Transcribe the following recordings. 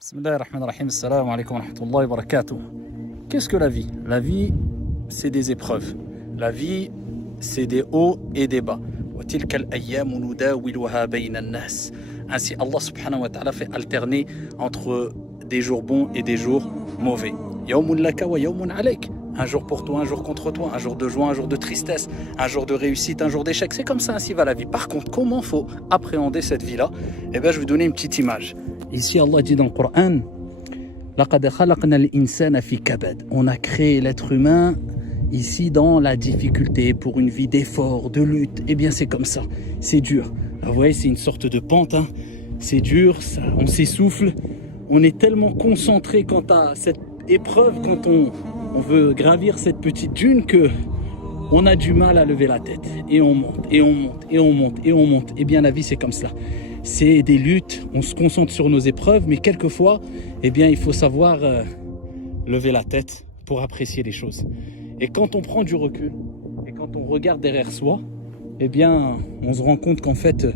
Bismillahirrahmanirrahim. Assalamu alaikum wa rahmatullahi wa barakatuh. Qu'est-ce que la vie? La vie, c'est des épreuves. La vie, c'est des hauts et des bas. Ainsi, Allah subhanahu wa ta'ala fait alterner entre des jours bons et des jours mauvais. Un jour pour toi, un jour contre toi, un jour de joie, un jour de tristesse, un jour de réussite, un jour d'échec. C'est comme ça, ainsi va la vie. Par contre, comment faut appréhender cette vie-là? Eh bien, je vais vous donner une petite image. Ici, Allah dit dans le Coran, on a créé l'être humain ici dans la difficulté, pour une vie d'effort, de lutte. Eh bien, c'est comme ça. C'est dur. Là, vous voyez, c'est une sorte de pente. Hein. C'est dur, ça, on s'essouffle. On est tellement concentré quant à cette épreuve, quand on veut gravir cette petite dune, que on a du mal à lever la tête. Et on monte, et on monte, et on monte, et on monte. Eh bien, la vie, c'est comme cela. C'est des luttes, on se concentre sur nos épreuves, mais quelquefois, eh bien, il faut savoir lever la tête pour apprécier les choses. Et quand on prend du recul, et quand on regarde derrière soi, eh bien, on se rend compte qu'en fait,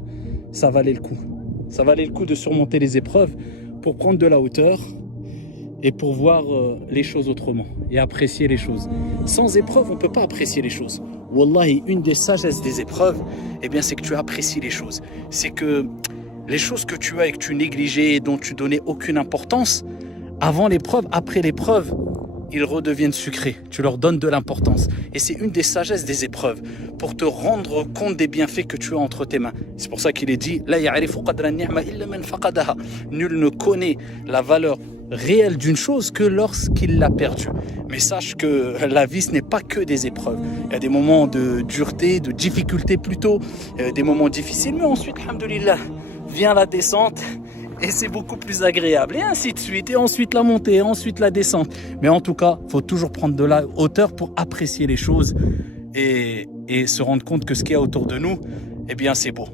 ça valait le coup. Ça valait le coup de surmonter les épreuves pour prendre de la hauteur et pour voir les choses autrement et apprécier les choses. Sans épreuve, on ne peut pas apprécier les choses. Wallahi, une des sagesses des épreuves, eh bien, c'est que tu apprécies les choses. C'est que les choses que tu as et que tu négligeais et dont tu donnais aucune importance, avant l'épreuve, après l'épreuve, ils redeviennent sucrés. Tu leur donnes de l'importance. Et c'est une des sagesses des épreuves, pour te rendre compte des bienfaits que tu as entre tes mains. C'est pour ça qu'il est dit, nul ne connaît la valeur réelle d'une chose que lorsqu'il l'a perdue. Mais sache que la vie, ce n'est pas que des épreuves. Il y a des moments de dureté, de difficulté plutôt, des moments difficiles, mais ensuite, alhamdoulilah, vient la descente et c'est beaucoup plus agréable, et ainsi de suite, et ensuite la montée, et ensuite la descente. Mais en tout cas, il faut toujours prendre de la hauteur pour apprécier les choses et se rendre compte que ce qu'il y a autour de nous, eh bien, c'est beau.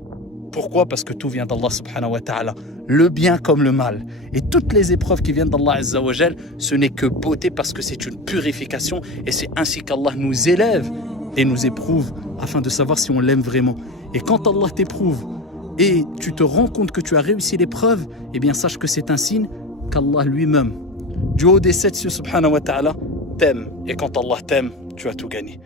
Pourquoi? Parce que tout vient d'Allah subhanahu wa ta'ala, le bien comme le mal. Et toutes les épreuves qui viennent d'Allah azza wa jal, ce n'est que beauté, parce que c'est une purification, et c'est ainsi qu'Allah nous élève et nous éprouve afin de savoir si on l'aime vraiment. Et quand Allah t'éprouve et tu te rends compte que tu as réussi l'épreuve, eh bien sache que c'est un signe qu'Allah lui-même, du haut des sept cieux subhanahu wa ta'ala, t'aime. Et quand Allah t'aime, tu as tout gagné.